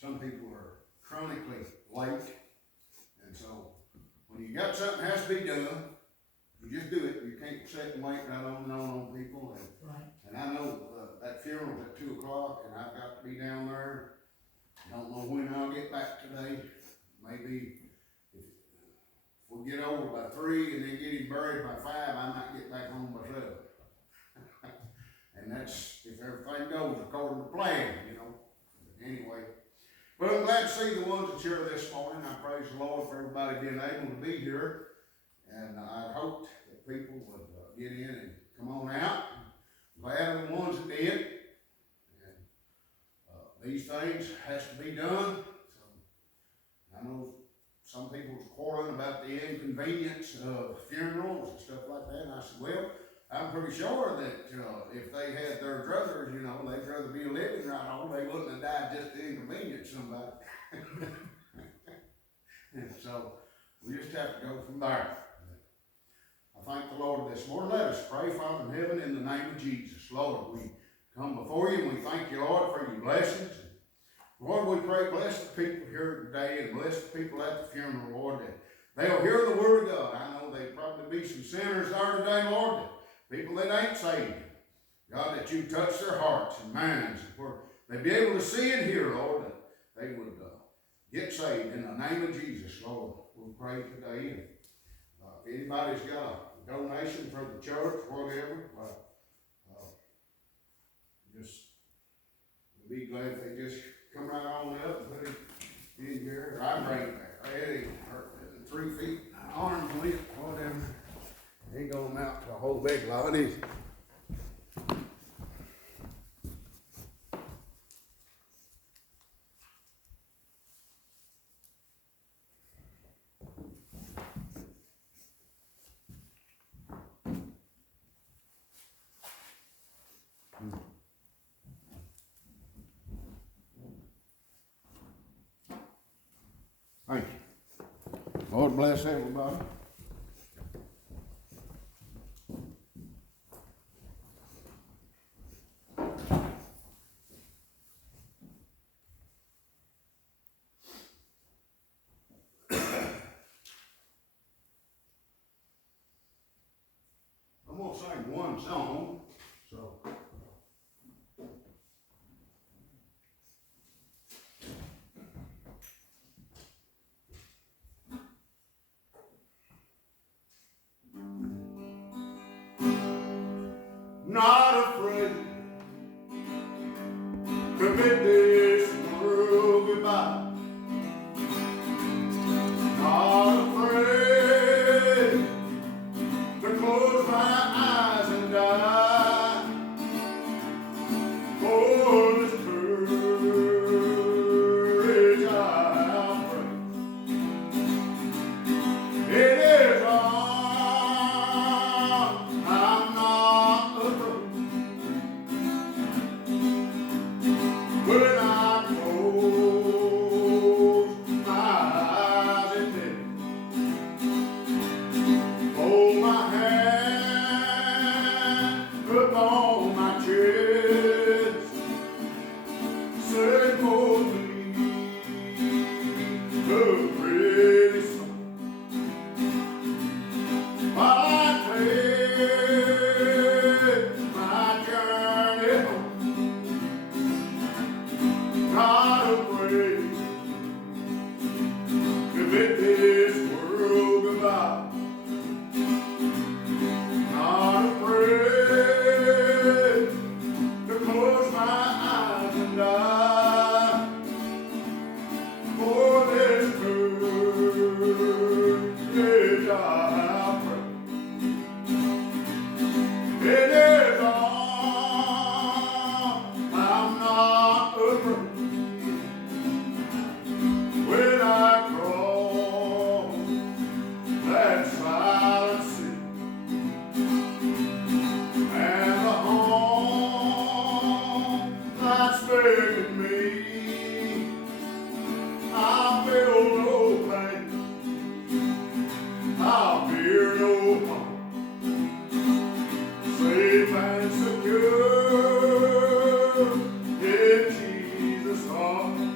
some people are chronically late. And so when you got something that has to be done, you just do it. You can't sit and wait right on and on people. And I know that funeral's at 2 o'clock, and I've got to be down there. Don't know when I'll get back today. Maybe if we get over by 3 and then get him buried by 5, I might get back home by 7. And that's if everything goes according to plan, you know. But anyway, well, I'm glad to see the ones that you're this morning. I praise the Lord for everybody being able to be here. And I hoped that people would get in and come on out. Glad of the ones that did. And these things has to be done. So I know some people was quarreling about the inconvenience of funerals and stuff like that. And I said, well, I'm pretty sure that if they had their druthers, you know, they'd rather be living right on. They wouldn't have died just to inconvenience somebody. And so we just have to go from there. I thank the Lord this morning. Let us pray. Father in heaven, in the name of Jesus. Lord, we come before you and we thank you, Lord, for your blessings. Lord, we pray, bless the people here today and bless the people at the funeral, Lord, that they'll hear the word of God. I know there'll probably be some sinners there today, Lord, that people that ain't saved. God, that you touch their hearts and minds, where they be able to see and hear, Lord, that they would get saved in the name of Jesus, Lord. We pray today. If anybody's got a donation for the church, whatever, just we'll be glad if they just come right on up and put it in here. I bring Eddie 3 feet arms width, whatever. He going out to a whole big lot. Thank you. Lord bless everybody. I'm going to sing one song, so. Not afraid to bid this world goodbye. Not afraid to close my eyes and die. For this courage I pray. It is all. I'm not afraid. When I close my eyes and then hold my hand upon my chest, say for me the pretty song. While I take my journey home, not afraid to bid this world goodbye. Not afraid to close my eyes and die. For this courage I pray. It is all. I'm not afraid. When I cross that silent sea, and the home that's begging me, I feel no pain, I fear no harm, safe and secure in Jesus' arms.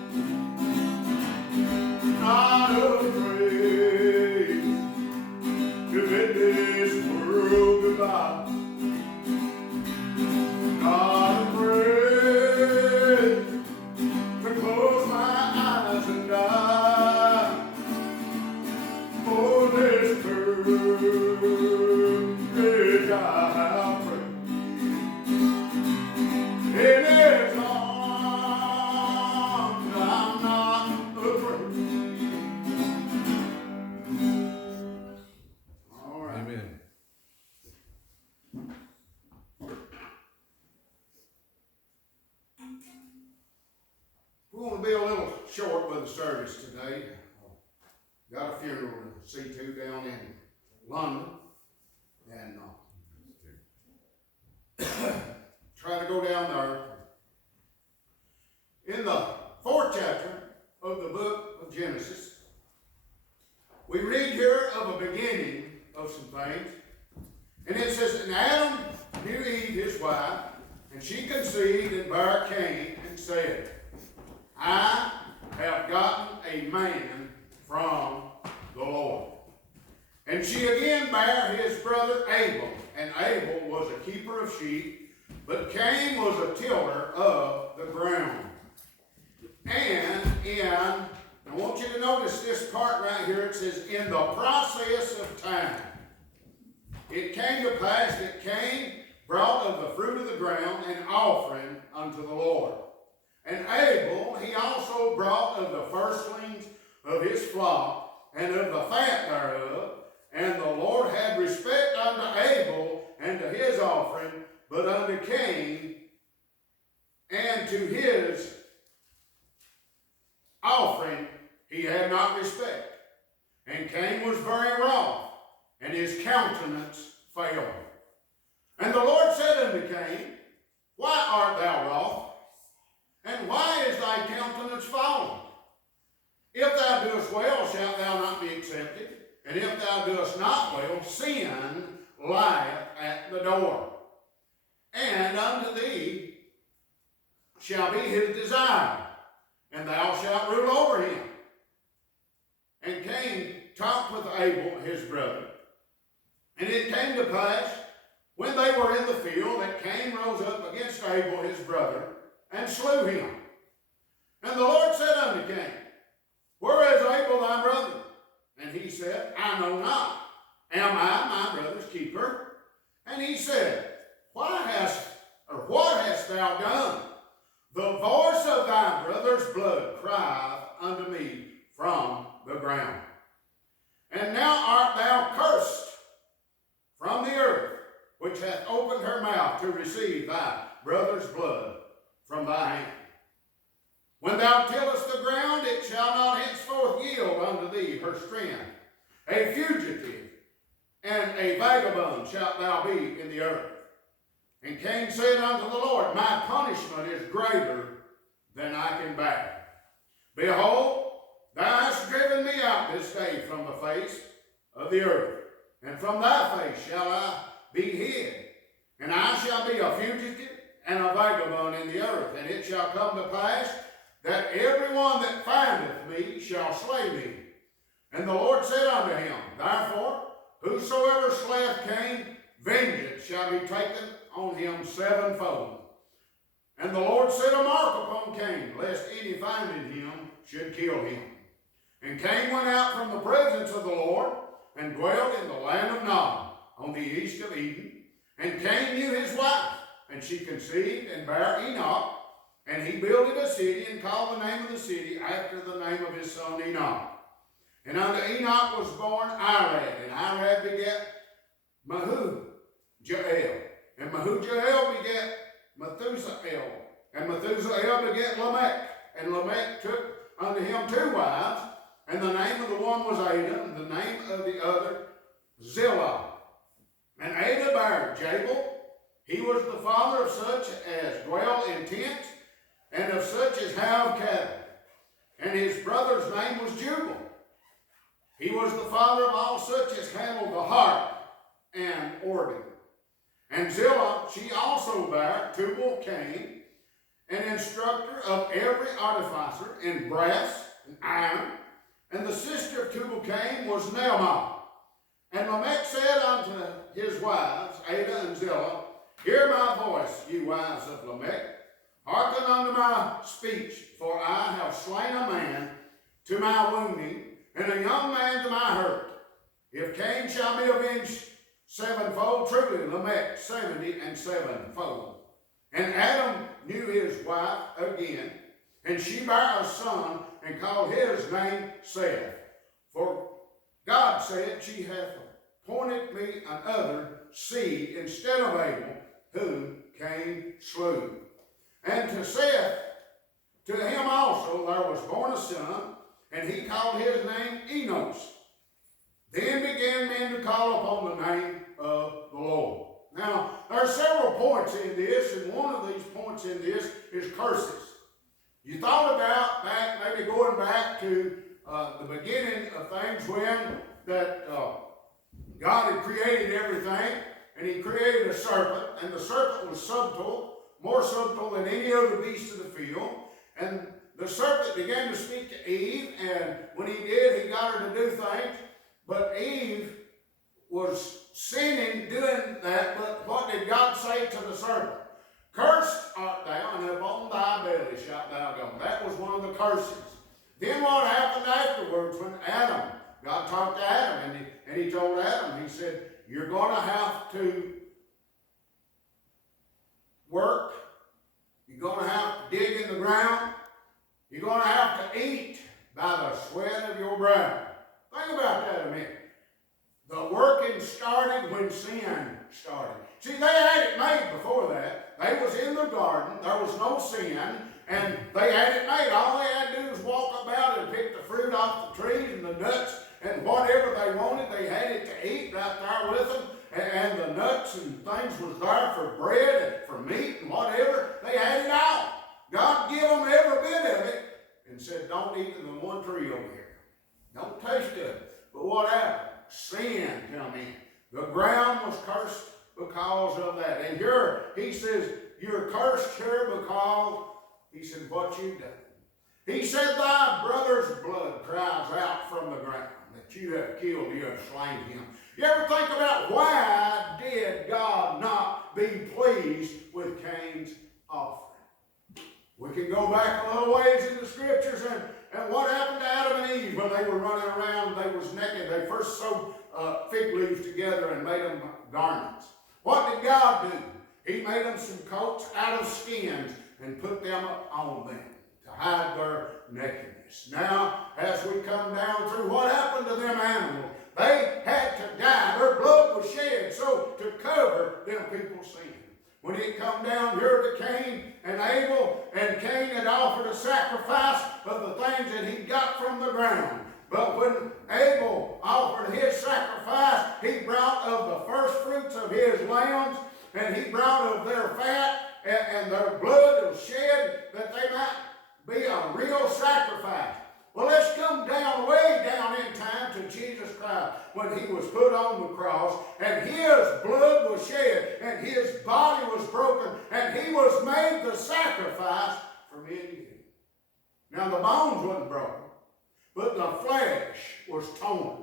We're going to be a little short with the service today. Got a funeral to see to down in London. And try to go down there. In the 4th chapter of the book of Genesis, we read here of a beginning of some things. And it says, and Adam knew Eve his wife, and she conceived and bare Cain, and said, I have gotten a man from the Lord. And she again bare his brother Abel, and Abel was a keeper of sheep, but Cain was a tiller of the ground. And I want you to notice this part right here. It says, in the process of time, it came to pass that Cain brought of the fruit of the ground an offering unto the Lord. And Abel, he also brought of the firstlings of his flock, and of the fat thereof. And the Lord had respect unto Abel and to his offering, but unto Cain and to his offering he had not respect. And Cain was very wroth, and his countenance failed. And the Lord said unto Cain, why art thou wroth? And why is thy countenance fallen? If thou doest well, shalt thou not be accepted? And if thou doest not well, sin lieth at the door. And unto thee shall be his desire, and thou shalt rule over him. And Cain talked with Abel his brother. And it came to pass, when they were in the field, that Cain rose up against Abel his brother, and slew him. And the Lord said unto Cain, where is Abel thy brother? And he said, I know not. Am I my brother's keeper? And he said, what hast thou done? The voice of thy brother's blood crieth unto me from the ground. And now art thou cursed from the earth, which hath opened her mouth to receive thy brother's blood from thy hand. When thou tillest the ground, it shall not henceforth yield unto thee her strength. A fugitive and a vagabond shalt thou be in the earth. And Cain said unto the Lord, my punishment is greater than I can bear. Behold, thou hast driven me out this day from the face of the earth, and from thy face shall I be hid. And I shall be a fugitive and a vagabond in the earth. And it shall come to pass that everyone that findeth me shall slay me. And the Lord said unto him, therefore, whosoever slayeth Cain, vengeance shall be taken on him sevenfold. And the Lord set a mark upon Cain, lest any finding him should kill him. And Cain went out from the presence of the Lord, and dwelt in the land of Nod, on the east of Eden. And Cain knew his wife, and she conceived and bare Enoch. And he builded a city, and called the name of the city after the name of his son Enoch. And unto Enoch was born Irad, and Irad begat Mahujael. And Mahujael begat Methusael. And Methusael begat Lamech. And Lamech took unto him 2 wives, and the name of the one was Ada, and the name of the other Zillah. And Ada bare Jabal. He was the father of such as dwell in tents, and of such as have cattle. And his brother's name was Jubal. He was the father of all such as handled the harp and organ. And Zillah, she also bare Tubal-Cain, an instructor of every artificer in brass and iron. And the sister of Tubal-Cain was Naamah. And Lamech said unto his wives, Ada and Zillah, hear my voice, ye wives of Lamech. Hearken unto my speech, for I have slain a man to my wounding, and a young man to my hurt. If Cain shall be avenged sevenfold, truly Lamech 70 and sevenfold. And Adam knew his wife again, and she bare a son, and called his name Seth. For God said, she hath appointed me another seed instead of Abel, whom Cain slew. And to Seth, to him also also there was born a son, and he called his name Enos. Then began men to call upon the name of the Lord. Now, there are several points in this, and one of these points in this is curses. You thought about back, maybe going back to the beginning of things when that God had created everything, and he created a serpent, and the serpent was subtle, more subtle than any other beast of the field. And the serpent began to speak to Eve, and when he did, he got her to do things. But Eve was sinning doing that, but what did God say to the serpent? Cursed art thou, and upon thy belly shalt thou go. That was one of the curses. Then what happened afterwards when Adam, God talked to Adam, and he told Adam, he said, you're going to have to work. You're going to have to dig in the ground. You're going to have to eat by the sweat of your brow. Think about that a minute. The working started when sin started. See, they had it made before that. They was in the garden. There was no sin. And they had it made. All they had to do was walk about and pick the fruit off the trees and the nuts and whatever they wanted. They had it to eat right there with them. And the nuts and things was there for bread and for meat and whatever. They had it all. God gave them every bit of it and said, don't eat of the one tree over here. Don't taste of it. But what happened? Sin come in. The ground was cursed because of that. And here he says, you're cursed here because, he said, what you've done. He said, thy brother's blood cries out from the ground, that you have killed, you have slain him. You ever think about why did God not be pleased with Cain's offering? We can go back a little ways in the scriptures and what happened to Adam and Eve when they were running around, they was naked. They first sewed fig leaves together and made them garments. What did God do? He made them some coats out of skins and put them on them to hide their nakedness. Now, as we come down through, what happened to them animals? They had to die. Their blood was shed so to cover them people's sin. When it come down here to Cain and Abel, and Cain had offered a sacrifice of the things that he got from the ground. But when Abel offered his sacrifice, he brought of the first fruits of his lambs, and he brought of their fat, and their blood was shed that they might be a real sacrifice. Well, let's come down, way down in time to Jesus Christ when he was put on the cross and his blood was shed and his body was broken and he was made the sacrifice for me and you. Now, the bones wasn't broken, but the flesh was torn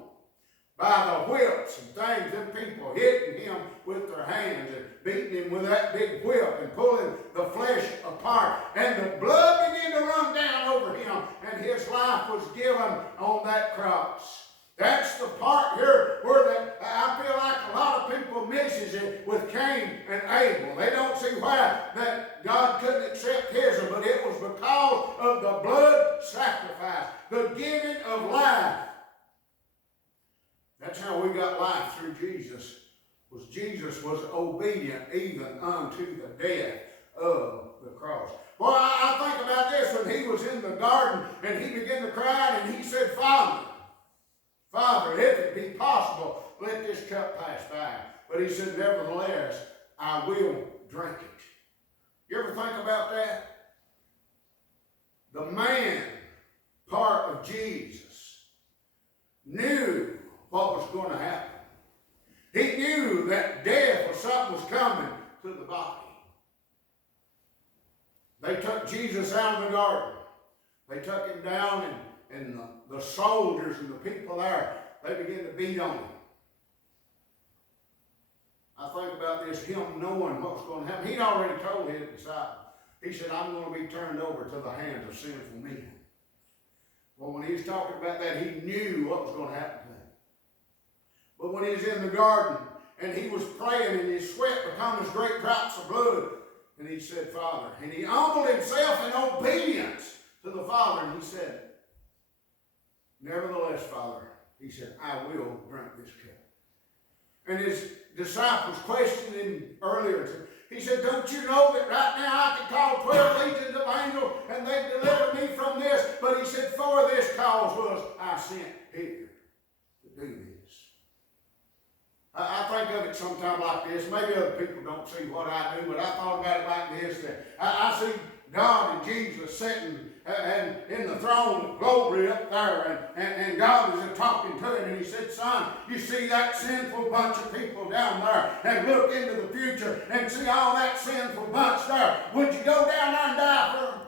by the whips and things. Them people hitting him with their hands and beating him with that big whip and pulling the flesh apart. And the blood began to run down over him, and his life was given on that cross. That's the part here where I feel like a lot of people misses it with Cain and Abel. They don't see why that God couldn't accept his, but it was because of the blood sacrifice, the giving of life. That's how we got life through Jesus. Jesus was obedient even unto the death of the cross. Well, I think about this when he was in the garden and he began to cry and he said, Father, if it be possible, let this cup pass by. But he said, nevertheless, I will drink it. You ever think about that? The man part of Jesus knew what was going to happen. He knew that death or something was coming to the body. They took Jesus out of the garden. They took him down and the soldiers and the people there, they began to beat on him. I think about this, him knowing what was going to happen. He'd already told his disciples. He said, I'm going to be turned over to the hands of sinful men. Well, when he was talking about that, he knew what was going to happen to him. But when he was in the garden and he was praying and his sweat became as great drops of blood, and he said, Father, and he humbled himself in obedience to the Father, and he said, nevertheless, Father, he said, I will drink this cup. And his disciples questioned him earlier. He said, don't you know that right now I can call 12 legions of angels and they deliver me from this? sent here to do this. I think of it sometimes like this. Maybe other people don't see what I do, but I thought about it like this. That I see God and Jesus sitting and in the throne of glory up there, and God is talking to him, and he said, son, you see that sinful bunch of people down there, and look into the future and see all that sinful bunch there. Would you go down there and die for them?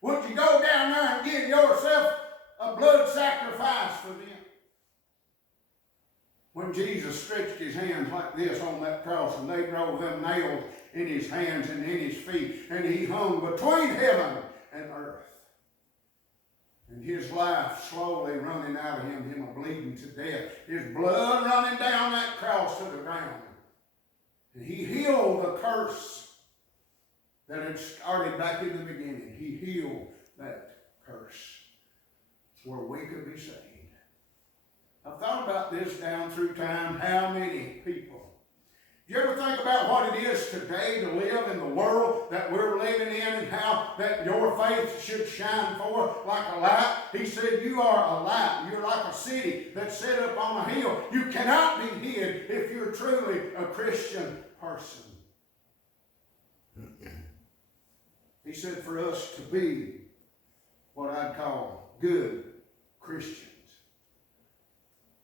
Would you go down there and give yourself a blood sacrifice for them? When Jesus stretched his hands like this on that cross, and they drove them nails in his hands and in his feet, and he hung between heaven and earth, and his life slowly running out of him bleeding to death, his blood running down that cross to the ground, and he healed the curse that had started back in the beginning. He healed that curse where we could be saved. I've thought about this down through time, how many people. Do you ever think about what it is today to live in the world that we're living in, and how that your faith should shine forth like a light? He said, you are a light. You're like a city that's set up on a hill. You cannot be hid if you're truly a Christian person. He said for us to be what I'd call good Christians.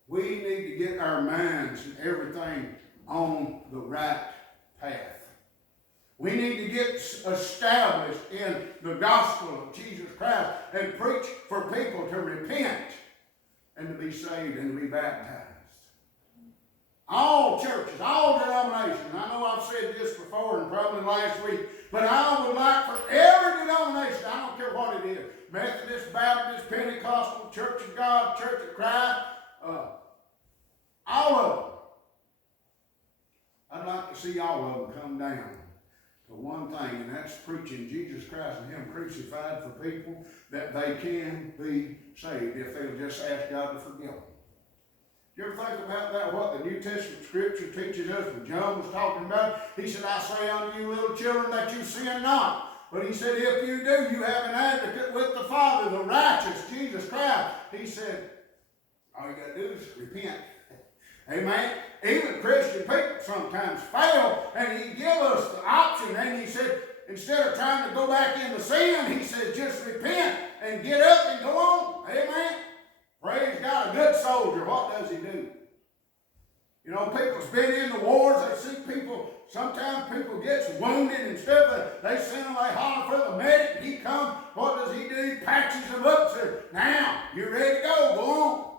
We need to get our minds and everything on the right path. We need to get established in the gospel of Jesus Christ and preach for people to repent and to be saved and to be baptized. All churches, all denominations, I know I've said this before and probably last week, but I would like for every denomination, I don't care what it is, Methodist, Baptist, Pentecostal, Church of God, Church of Christ, all of them. I'd like to see all of them come down to one thing, and that's preaching Jesus Christ and him crucified for people, that they can be saved if they'll just ask God to forgive them. You ever think about that, what the New Testament Scripture teaches us when John was talking about it? He said, I say unto you, little children, that you sin not. But he said, if you do, you have an advocate with the Father, the righteous, Jesus Christ. He said, all you got to do is repent. Amen. Even Christian people sometimes fail, and he gives us the option, and he said, instead of trying to go back into sin, he said, just repent and get up and go on. Amen. Praise God. A good soldier, what does he do? You know, people's been in the wars. They see people, sometimes people get wounded and stuff. They send them, they holler for the medic. He comes, what does he do? He patches them up and says, now, you're ready to go. Go on.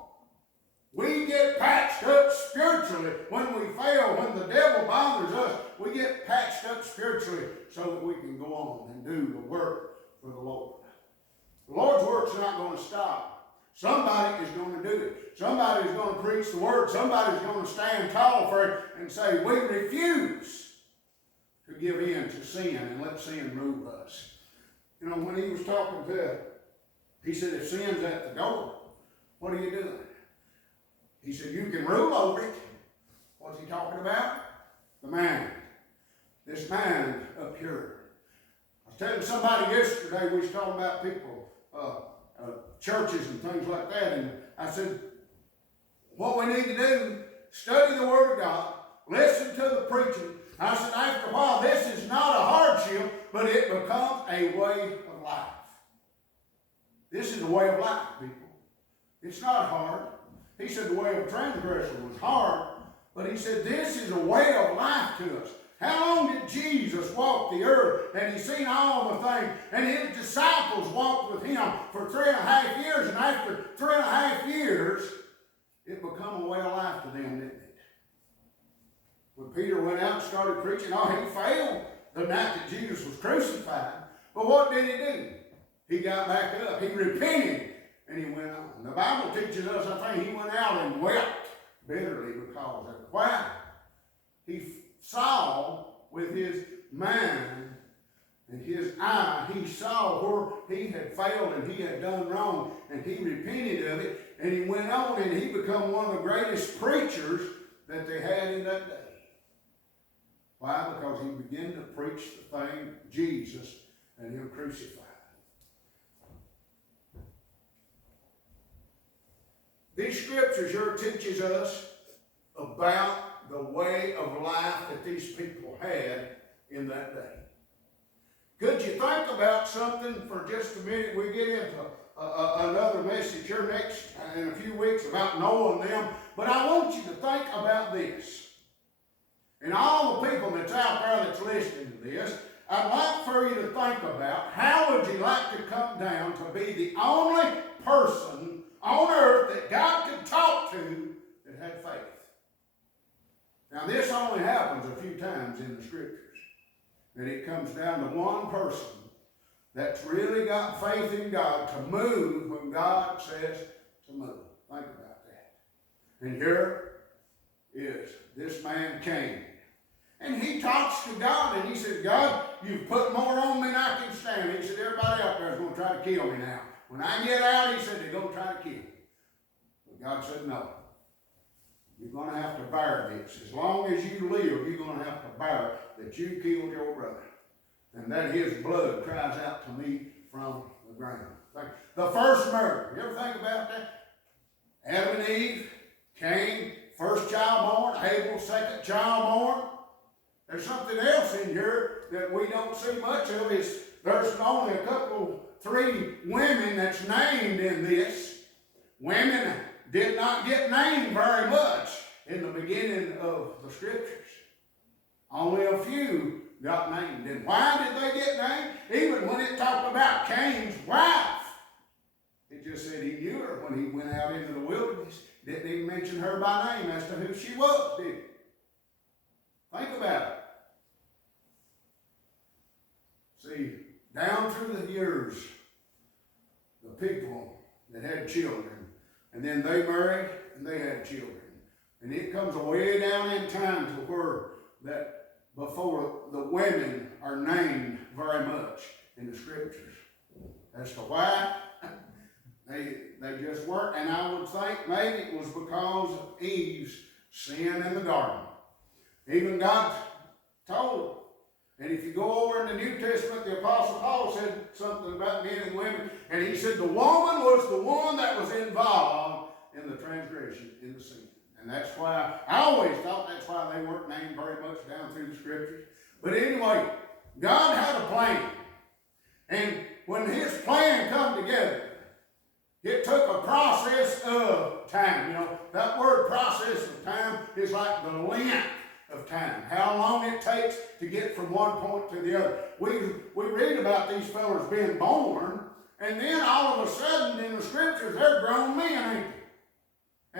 We get patched up spiritually when we fail, when the devil bothers us. We get patched up spiritually so that we can go on and do the work for the Lord. The Lord's work's not going to stop. Somebody is going to do it. Somebody is going to preach the word. Somebody's going to stand tall for it and say, we refuse to give in to sin and let sin move us. You know, when he was talking to, he said, if sin's at the door, what are you doing? He said, you can rule over it. What's he talking about? The mind. This mind up here. I was telling somebody yesterday, we was talking about people, churches and things like that, and I said, what we need to do, study the Word of God, listen to the preaching. I said, after a while, this is not a hardship, but it becomes a way of life. This is a way of life, people. It's not hard. He said the way of a transgressor was hard, but he said this is a way of life to us. How long did Jesus walk the earth, and he seen all the things, and his disciples walked with him for 3.5 years, and after 3.5 years, it became a way of life to them, didn't it? When Peter went out and started preaching, he failed the night that Jesus was crucified. But what did he do? He got back up. He repented, and he went on. The Bible teaches us, I think, he went out and wept bitterly because of it. Why? He saw with his mind and his eye, he saw where he had failed and he had done wrong, and he repented of it, and he went on, and he became one of the greatest preachers that they had in that day. Why? Because he began to preach the thing, Jesus and him crucified. These scriptures here teaches us about the way of life that these people had in that day. Could you think about something for just a minute? We get into another message here next in a few weeks about knowing them. But I want you to think about this. And all the people that's out there that's listening to this, I'd like for you to think about how would you like to come down to be the only person on earth that God could talk to that had faith. Now this only happens a few times in the scriptures. That it comes down to one person that's really got faith in God to move when God says to move. Think about that. And here is this man Cain. And he talks to God and he says, God, you've put more on me than I can stand. He said, everybody out there is going to try to kill me now. When I get out, he said, they're going to try to kill me. But God said, no. You're going to have to bear this. As long as you live, you're going to have to bear that you killed your brother. And that his blood cries out to me from the ground. The first murder. You ever think about that? Adam and Eve, Cain, first child born, Abel, second child born. There's something else in here that we don't see much of. There's only a couple, 3 women that's named in this. Women did not get named very much in the beginning of the scriptures. Only a few got named. And why did they get named? Even when it talked about Cain's wife, it just said he knew her when he went out into the wilderness. Didn't even mention her by name as to who she was, did it? Think about it. See, down through the years, the people that had children, and then they married and they had children. And it comes way down in time to where that before the women are named very much in the scriptures. As to why, they just weren't. And I would think maybe it was because of Eve's sin in the garden. Even God told them. And if you go over in the New Testament, the Apostle Paul said something about men and women. And he said the woman was the one that was involved in the transgression, in the sin. And that's why, I always thought that's why they weren't named very much down through the scriptures. But anyway, God had a plan. And when his plan come together, it took a process of time. You know, that word process of time is like the length of time. How long it takes to get from one point to the other. We read about these fellas being born, and then all of a sudden in the scriptures, they're grown men, ain't they?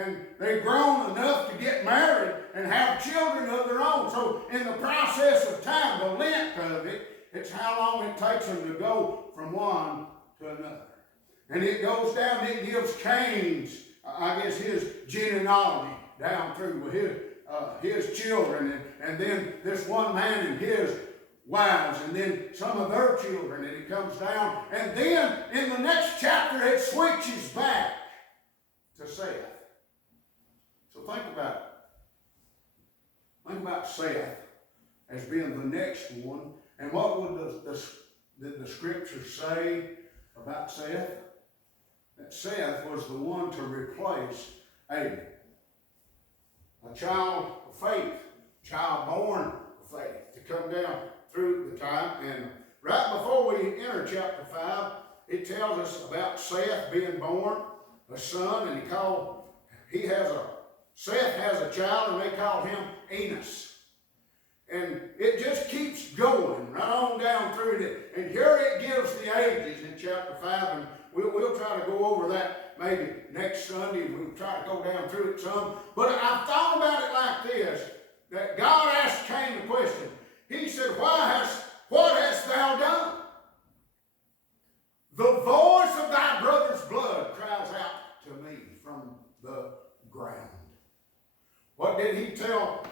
And they've grown enough to get married and have children of their own. So in the process of time, the length of it, it's how long it takes them to go from one to another. And it goes down, it gives Cain's, I guess his genealogy down through with his children, and then this one man and his wives, and then some of their children, and it comes down. And then in the next chapter, it switches back to Seth. So think about it. Think about Seth as being the next one. And what would the scriptures say about Seth? That Seth was the one to replace Abel. A child of faith, child born of faith, to come down through the time. And right before we enter chapter 5, it tells us about Seth being born, a son, and Seth has a child, and they call him Enos. And it just keeps going right on down through it. And here it gives the ages in chapter 5, and we'll try to go over that maybe next Sunday. We'll try to go down through it some. But I thought about it like this, that God asked Cain a question. He said, what hast thou done? The voice of thy brother's blood cries out to me from the ground. What did he tell?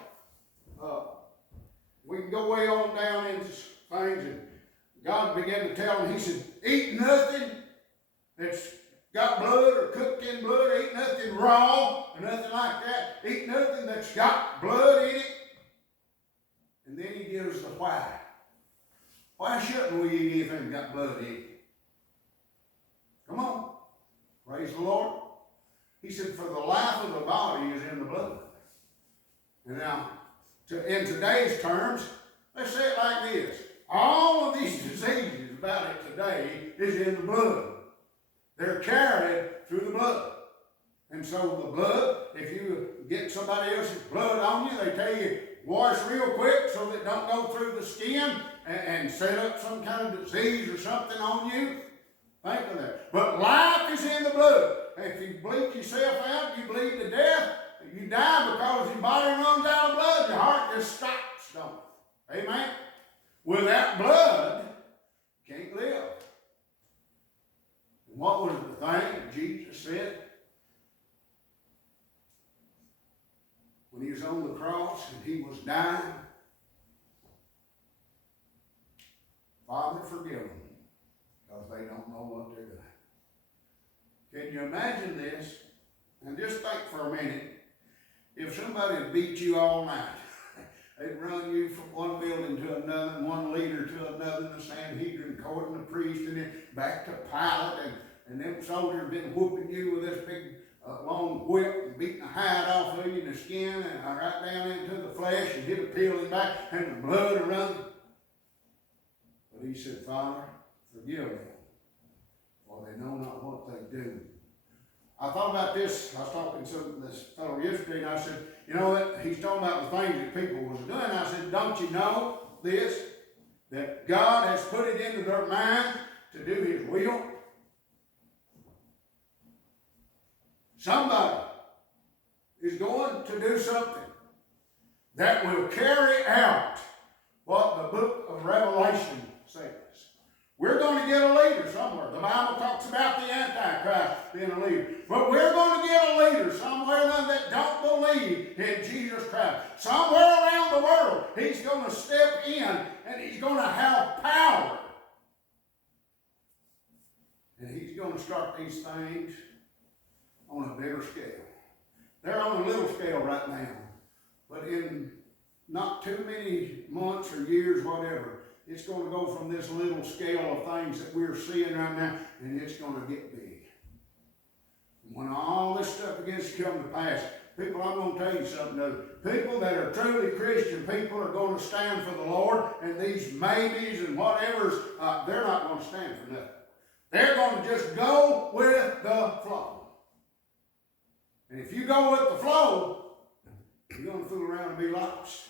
We can go way on down into things, and God began to tell him, he said, eat nothing that's got blood or cooked in blood, eat nothing raw or nothing like that. Eat nothing that's got blood in it. And then he gives the why. Why shouldn't we eat anything that's got blood in it? Come on. Praise the Lord. He said, for the life of the body is in the blood. And now, in today's terms, let's say it like this. All of these diseases about it today is in the blood. They're carried through the blood. And so the blood, if you get somebody else's blood on you, they tell you, wash real quick so that it don't go through the skin and set up some kind of disease or something on you. Think of that. But life is in the blood. If you bleed yourself out, you bleed to death, you die because your body runs out of blood, your heart just stops, don't it? Amen? Without blood, you can't live. And what was the thing that Jesus said? When he was on the cross and he was dying, Father, forgive them, because they don't know what they're doing. Can you imagine this? And just think for a minute, if somebody beat you all night, they'd run you from one building to another, and one leader to another, and the Sanhedrin court, and the priest, and then back to Pilate, and them soldiers been whooping you with this big long whip and beating the hide off of you and the skin and right down into the flesh and hit a peeling back and the blood running. But he said, Father, forgive them, for they know not what they do. I thought about this. I was talking to this fellow yesterday, and I said, you know, that he's talking about the things that people was doing. I said, don't you know this? That God has put it into their mind to do his will. Somebody is going to do something that will carry out what the book of Revelation says. We're going to get a leader somewhere. The Bible talks about the Antichrist being a leader. But we're going to get a leader somewhere that don't believe in Jesus Christ. Somewhere around the world, he's going to step in and he's going to have power. And he's going to start these things on a bigger scale. They're on a little scale right now. But in not too many months or years, whatever, it's going to go from this little scale of things that we're seeing right now, and it's going to get big. When all this stuff begins to come to pass, people, I'm going to tell you something though. People that are truly Christian people are going to stand for the Lord, and these maybes and whatever's, they're not going to stand for nothing. They're going to just go with the flow. And if you go with the flow, you're going to fool around and be lost.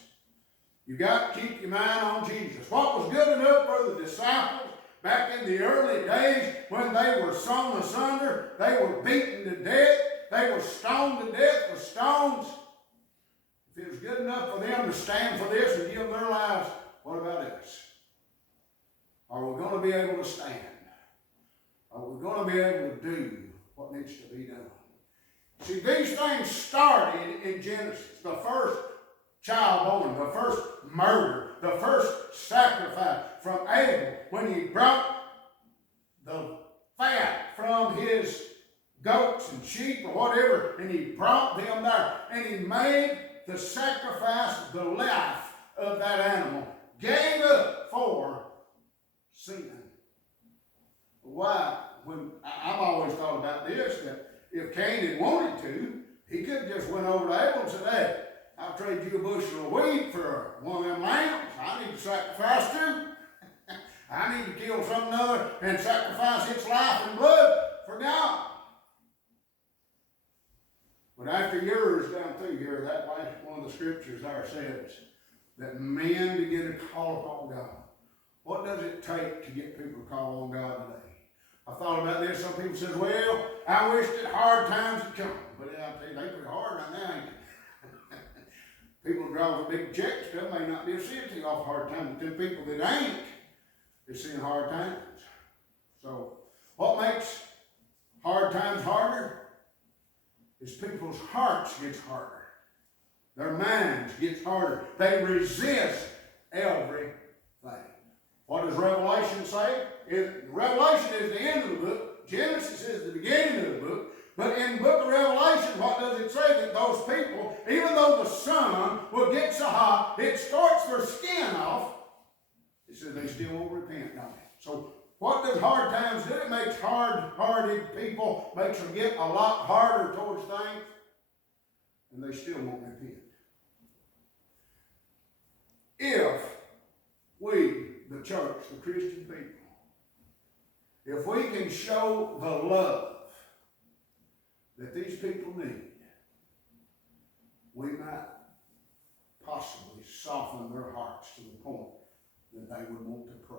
You got to keep your mind on Jesus. What was good enough for the disciples back in the early days when they were sawn asunder, they were beaten to death, they were stoned to death with stones. If it was good enough for them to stand for this and give their lives, what about us? Are we going to be able to stand? Are we going to be able to do what needs to be done? See, these things started in Genesis. The first child born, the first murder, the first sacrifice from Abel when he brought the fat from his goats and sheep or whatever, and he brought them there, and he made the sacrifice, the life of that animal, gave up for sin. Why? When I've always thought about this, that if Cain had wanted to, he could have just went over to Abel and said, hey, I'll trade you a bushel of wheat for one of them lambs. I need to sacrifice too. I need to kill some other and sacrifice its life and blood for God. But after years down through here, that way, one of the scriptures there says that men begin to call upon God. What does it take to get people to call on God today? I thought about this. Some people says, well, I wish that hard times would come. But I'll tell you, they pretty hard right now, ain't they? People draw big checks, they may not be a city off hard times, but them people that ain't is seeing hard times. So what makes hard times harder is people's hearts gets harder. Their minds gets harder. They resist everything. What does Revelation say? Revelation is the end of the book. Genesis is the beginning of the book. But in the book of Revelation, what does it say? That those people, even though the sun will get so hot, it starts their skin off. It says they still won't repent, don't they? So What does hard times do? It makes hard-hearted people, makes them get a lot harder towards things, and they still won't repent. If we, the church, the Christian people, if we can show the love that these people need, we might possibly soften their hearts to the point that they would want to pray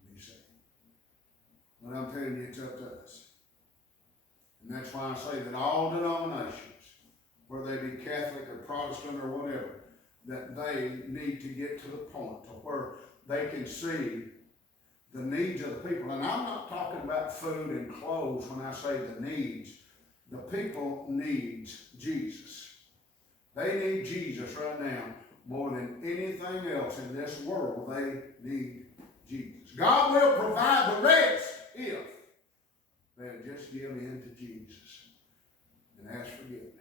and be saved. But I'm telling you, it's up to us. And that's why I say that all denominations, whether they be Catholic or Protestant or whatever, that they need to get to the point to where they can see the needs of the people. And I'm not talking about food and clothes when I say the needs. The people needs Jesus. They need Jesus right now more than anything else in this world. They need Jesus. God will provide the rest if they'll just give in to Jesus and ask forgiveness.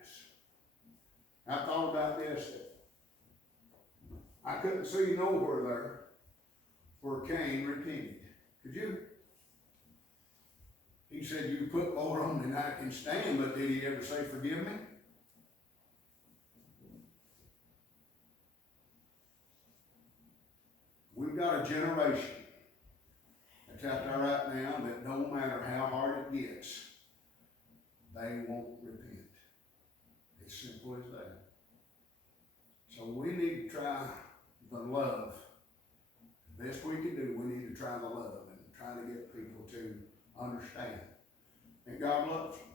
I thought about this. I couldn't see nowhere there where Cain repented. Could you? He said, you put more on than I can stand, but did he ever say, forgive me? We've got a generation that's out there right now that no matter how hard it gets, they won't repent. It's simple as that. So we need to try the love. The best we can do, we need to try the love and try to get people to understand that God loves them.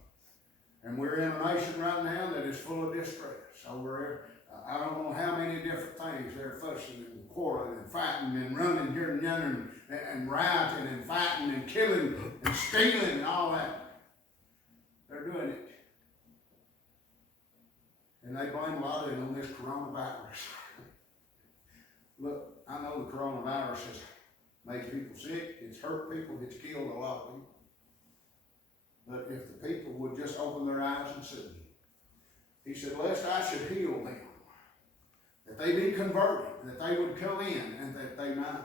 And we're in a nation right now that is full of distress. Over I don't know how many different things they're fussing and quarreling and fighting and running here and yonder and rioting and fighting and killing and stealing and all that. They're doing it. And they blame a lot of it on this coronavirus. Look, I know the coronavirus has made people sick, it's hurt people, it's killed a lot of people. But if the people would just open their eyes and see, he said, lest I should heal them, that they be converted, that they would come in, and that they might